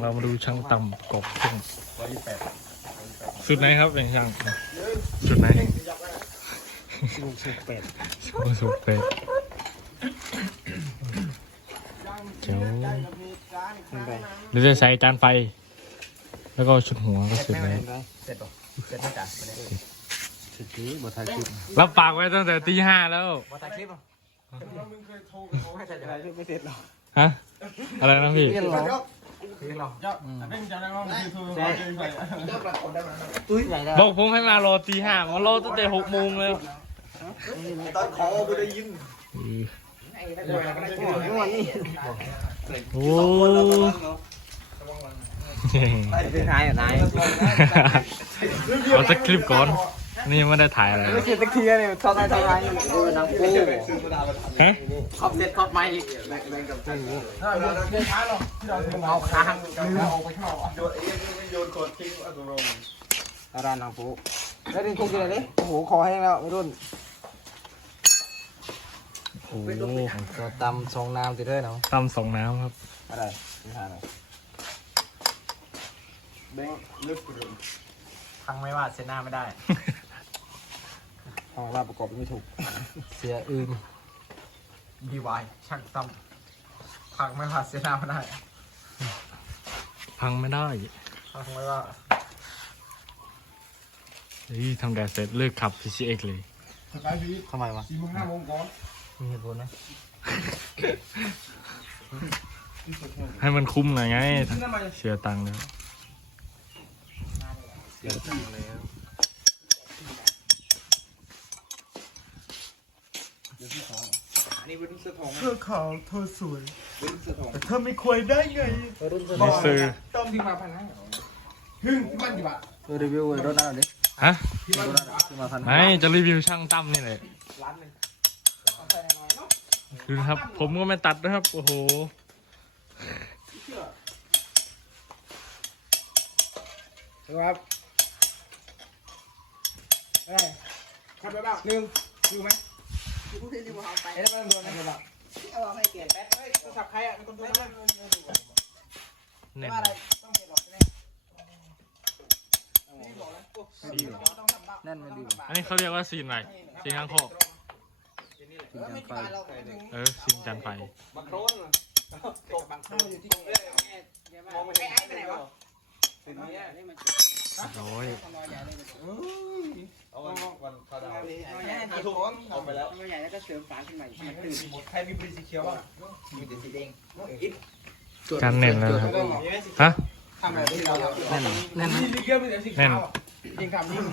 เรามาดูช่างต่ำกบเครื่องสุดไหนครับเป็นช่างสุดไหนลูกสุดเป็ดสุดเป็ดเจ้าขึ้นไปหรือจะใส่จานไฟ แล้วก็ชุดหัวก็สุดแล้วเสร็จป่ะเสร็จแล้วจ้ะสุดที่บทถ่ายคลิปรับปากไว้ตั้งแต่ตีห้าแล้วบทถ่ายคลิปอะไม่เสร็จอะ ไรไม่เสร็จหรอกฮะอะไรนะพี่เรียนหรอเรียนหรอใช่อุ้ยไหนแล้วบอกผมให้มารอตีห้ามารอตั้งแต่หกโมงแล้วตอนขอกูได้ยินอือวันนี้โอ้เป็นนายอะนายเอาสักคลิปก่อน นี่ยังไม่ได้ถ่ายอะไรเลยไม่เสร็จตะเคียนเนี่ยชอบนายทำงานอยู่เออนังปูฮะขอบเสร็จขอบไม้อีกเอาค้างลืมเอาไปเข้าโยนกดทิ้งอัตโนมัติอารานังปูแล้วดินคุกเลยดิโอ้โหคอแห้งแล้วไม่รุ่นโอ้ก็ตำทรงน้ำติดด้วยเนาะตำสองน้ำครับอะไรไม่ทานเลยแบงค์ลึกพังไม่ว่าเซน่าไม่ได้ ห้องว่าประกอบไม่ถูก เสียอื่น ดีวายช่างตำพังไม่ว่าเซน่าไม่ได้พังไม่ได้พังไม่ว่าเฮ้ยทำแดดเสร็จเลิกขับ PCX เลยทำไมวะสี่โมงห้าโมงก่อนมีเหตุผลไหมให้มันคุ้มหน่อยไง เสียตังค์แล้วเสียตังค์แล้ว เธอขาวเธอสวยแต่เธอไม่ควรได้ไงนี่ซื้อต้องที่มาพันห้าหึ่งที่มันกี่บาทเออรีวิวรถนั่นดิฮะรถนั่นที่มาพันไม่จะรีวิวช่างตั้มนี่แหละล้านหนึ่งดูนะครับ ผมก็ไม่ตัดนะครับ โอ้โหครับอะไรขับไปบ้างหนึ่งอยู่ไหม อยู่ที่รีบเอาไปเอ้ยแล้วมันโดนอะไรบ้างเอาให้เกียรติแป๊ดเฮ้ยโทรศัพท์ใครอะมีคนโทรมาเน่นว่าอะไรต้องเปลี่ยนหรอกใช่ไหมนี่บอกแล้วต้องทำบ้างนั่นมันดีกว่าอันนี้เขาเรียกว่าซีนอะไรซีนข้างคอกจริงจังไฟเออซีนจานไฟบังโครนตกบังโครนอยู่ที่มองไปไอ้ไปไหนวะสิ่งนี้โอ้ยเอาวันพาดาว ถูกเอาไปแล้วตัวใหญ่แล้วก็เสริมฝาขึ้นมาอีกมันตื่นใครมีปรีสีเขียวบ้างมีแต่สีแดงอิฟการเน่นแล้วนะครับมีไหมสีฮะทำแบบที่เรานั่นนั่นมีสีเขียวมีแต่สีขาวยิงทำยิ่ง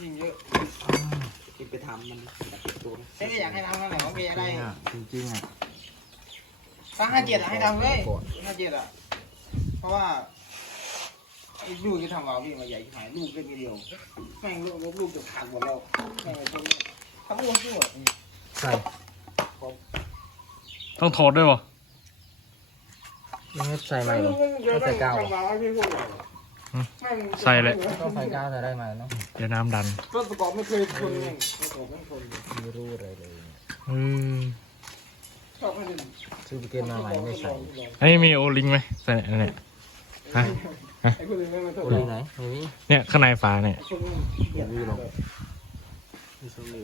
ยิ่งเยอะกินไปทำมันตัวเฮ้ยอยากให้ทำเท่าไหร่ว่ามีอะไรจริงๆอะถ้าห้าเจ็ดให้ทำเลยห้าเจ็ดอะเพราะว่าไอ้ ลูกจะทำเอาพี่มาใหญ่ขายลูกเล็กนิดเดียวแม่งลูกลูกจะขาดหมดแล้วแม่งไอ้พวกนี้ทำลูกที่หมดใส่ต้องถอดด้วยวะไม่ใส่ใหม่หรอไม่ใส่กาวใส่เลยต้องใส่กาวใส่ได้ไหมเนาะเดี๋ยวน้ำดันรถประกอบไม่เคยทนเองประกอบไม่ทนไม่รู้อะไรเลยอืมชอบให้ดึงซื้อไปเกณฑ์มาใหม่ไม่ใส่อันนี้มีโอลิงไหมใส่อันเนี่ย ฮะ ไอ้คนอื่นไม่มาโทษโอ้ยไหนไม่มีเนี่ยข้างในฝาเนี่ย คนอื่นไม่มีหรอกไม่ซื้อเลย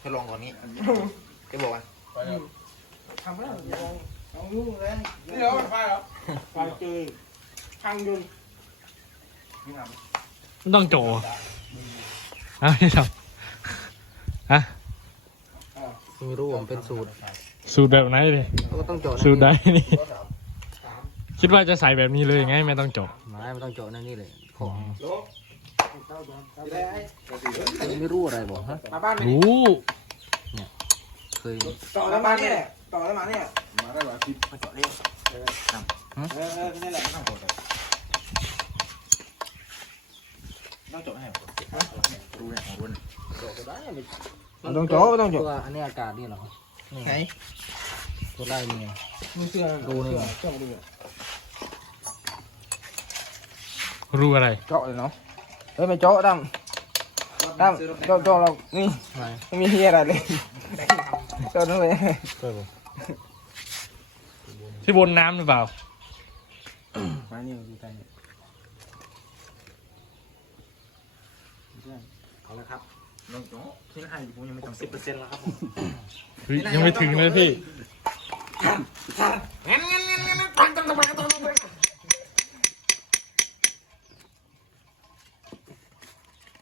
ทดลองก่อนนี้จะบอกว่าทำไม่ได้เอาลูกเลยนี่เหรอไฟเหรอไฟเจอทางยนต์มันต้องโจฮะพี่ทำฮะไม่รู้ผมเป็นสูตร สูตรแบบไหนดิก็ต้องโจทย์สูตรใดนี่ คิดว่าจะใส่แบบนี้เลยไงไม่ต้องโจไม่ไม่ต้องโจทย์นั่นนี่เลยของอะไรไอ้ไม่รู้อะไรบอกฮะมาบ้านไหมรู้ เคยต่อแล้วมาเนี่ยต่อแล้วมาเนี่ยมาได้แบบคิดมาต่อเรียกเออเออเออนี่แหละต้องจบต้องจบให้รู้เนี่ยรู้เนี่ยต้องโจทย์ต้องโจทย์อันนี้อากาศนี่เหรอไหนตัวไล่นี่ไงมือเสื้อดูนี่เจาะดู รู้อะไรเจาะเลยเนาะเฮ้ยไม่เจาะดำดำเจาะเจาะเรานี่ไม่ไม่มีเฮียอะไรเลยเจาะนั่นเลยเคยบอกที่ที่บนน้ำหรือเปล่ามานี่ดูใจเนี่ยเอาละครับน้องโจ๊ที่ให้ผมยังไม่ต้องสิบเปอร์เซ็นต์แล้วครับผมเฮ้ยยังไม่ถึงเลยพี่งั้นงั้นงั้นงั้นปังตังตังตังตังตัง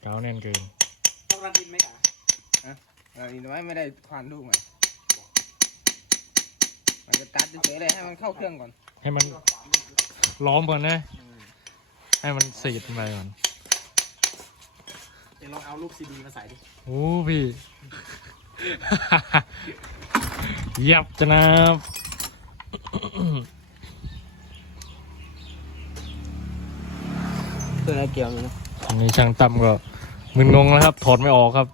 เกาแน่นเกินต้องรันดินไหมกะอันนี้ไม่ไม่ได้ควานลูกใหม่มันจะตัดเฉยๆเลยให้มันเข้าเครื่องก่อน ให้มันล้อมก่อนนะ ให้มันสีดไปก่อนเดี๋ยวลองเอาลูกซีดีมาใส่ดิโอ้พี่ ยับจะนับเครื่องอะไรเกี่ยวอยู่นะอันนี้ช่างตั้มก็ มึนงงแล้วครับ ถอดไม่ออกครับ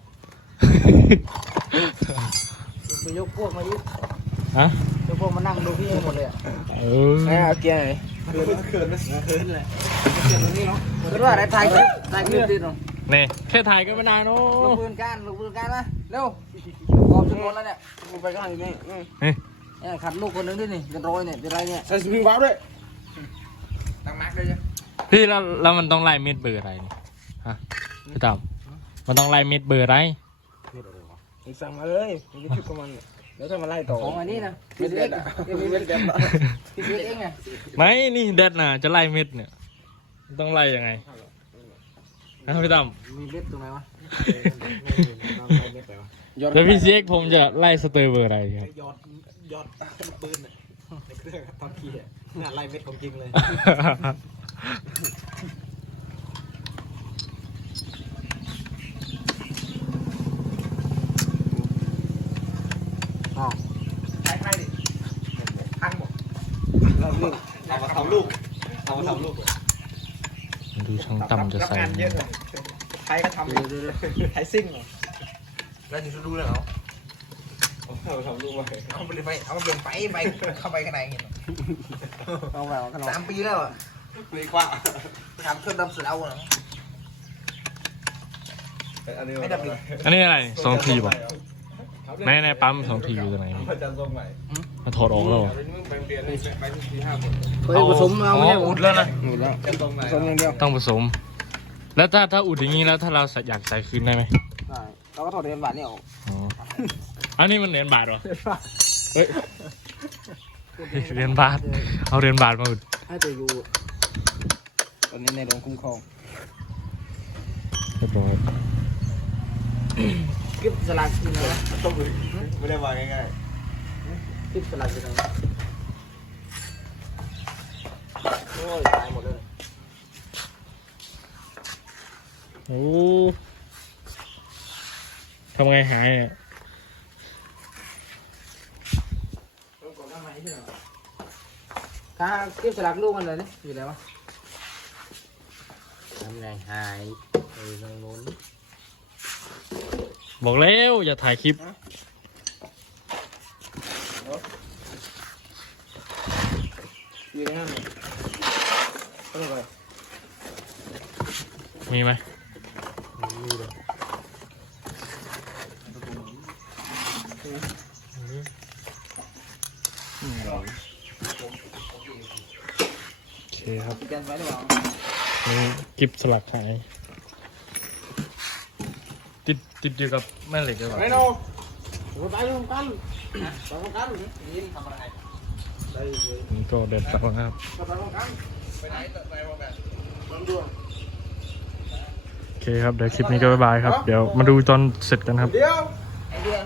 ไปยกพวกมายึดฮะยกพวกมานั่งดูพี่หมดเลยอะเออไอ้เอาเกียร์ไหนเขินเขินเขินเลยคือว่าอะไรถ่ายคลิปถ่ายคลิปติดหรอนี่แค่ถ่ายก็ไม่นานโอ้ลงปืนกันลงปืนกันนะเร็วออกจำนวนแล้วเนี่ยกูไปข้างอยู่นี่อืมเฮ้ยเนี่ยขัดลูกคนหนึงด้วยนี่เป็นร้อยเนี่ยเป็นไรเนี่ยใส่สปริงวาล์วด้วยตั้งมาร์กเลยจ้ะพี่แล้วแล้วมันต้องไล่เม็ดเบอร์อะไรนี่ฮะ พี่ตั้มมันต้องไล่เม็ดเบอร์อะไรมึงสั่งมาเลยมึงจะชุดกับมันเนี่ยเดี๋ยวถ้ามาไล่ต่อของอันนี้นะพี่เล็กอะพี่เล็กแบบพี่เล็กเองไงไม่นี่เด็ดน่ะจะไล่เม็ดเนี่ยมันต้องไล่ยังไงฮะพี่ตั้มมีเล็กตรงไหนวะแล้วพี่เซ็กผมจะไล่สเตอร์เบอร์อะไรครับยอดยอดปืนในเครื่องตอนขี่อะน่าไล่เม็ดของจริงเลย ใช้ใครดิพังหมดเราเลือกเอามาทำลูกเอามาทำลูกดูช่างตั้มจะรับใส่งานเยอะเลยใครก็ทำเดี๋ยวเดี๋ยวเดี๋ยวไทยซิ่งเหรอแล้วจะดูเลยเหรอเอาทำลูกไว้เอาไปเลยไปเอาเปลี่ยนไปไปเข้าไปข้างในเงี้ยเอาแบบขนมสามปีแล้วอะคุยกว่าทำเครื่องดำเสือเอาเหรอไม่ดับดิอันนี้อะไรสองทีป่ะ ในในปั๊มสองทีอยู่ตรงไหนอาจารย์ทรงใหม่มาถอดออกแล้วเหรอเดี๋ยวนี้มึงไปเรียนเลยไปทุกทีห้าคนเฮ้ยผสมเอาไม่ได้อุดแล้วนะอุดแล้วอาจารย์ทรงไหนผสมอย่างเดียวต้องผสม แล้วถ้าถ้าอุดอย่างนี้แล้วถ้าเราอยากใส่คืนได้ไหมได้เราก็ถอดเหรียญบาทนี่ออกอ๋ออันนี้มันเหรียญบาทเหรอเฮ้ยเหรียญบาท เอาเหรียญบาทมาอุดให้ตัวอยู่ตอนนี้ในหลวงคุ้มครองเรียบร้อย คลิปสลักที่ไหนนะต้องมือไม่ได้วางง่ายคลิปสลักที่ไหนโอ้ยตายหมดเลยโอ้ทำไงหายเนี่ยถ้าคลิปสลักลูกมันเลยนี่อยู่ไหนวะทำไงหายเออตรงนู้น บอกแล้วอย่าถ่ายคลิป อยู่ในนั้นเลยก็เลยมีไหมโอเคครับติดกันไว้หรือเปล่า นี่กิบสลักหาย ติดติดอยู่กับแม่เหล็กหรือเปล่าๆไม่โนโอ้ตายลงกันตายลงกันนี่ทำอะไรได้เลยนี่ก็เด็ดสักนะครับตายลงกันไปไหนไปบอกกันลองดูโอเคครับเดี๋ยวคลิปนี้ก็บ๊ายบายครับ เดี๋ยวมาดูตอนเสร็จกันครับเดี๋ยวไอเดีย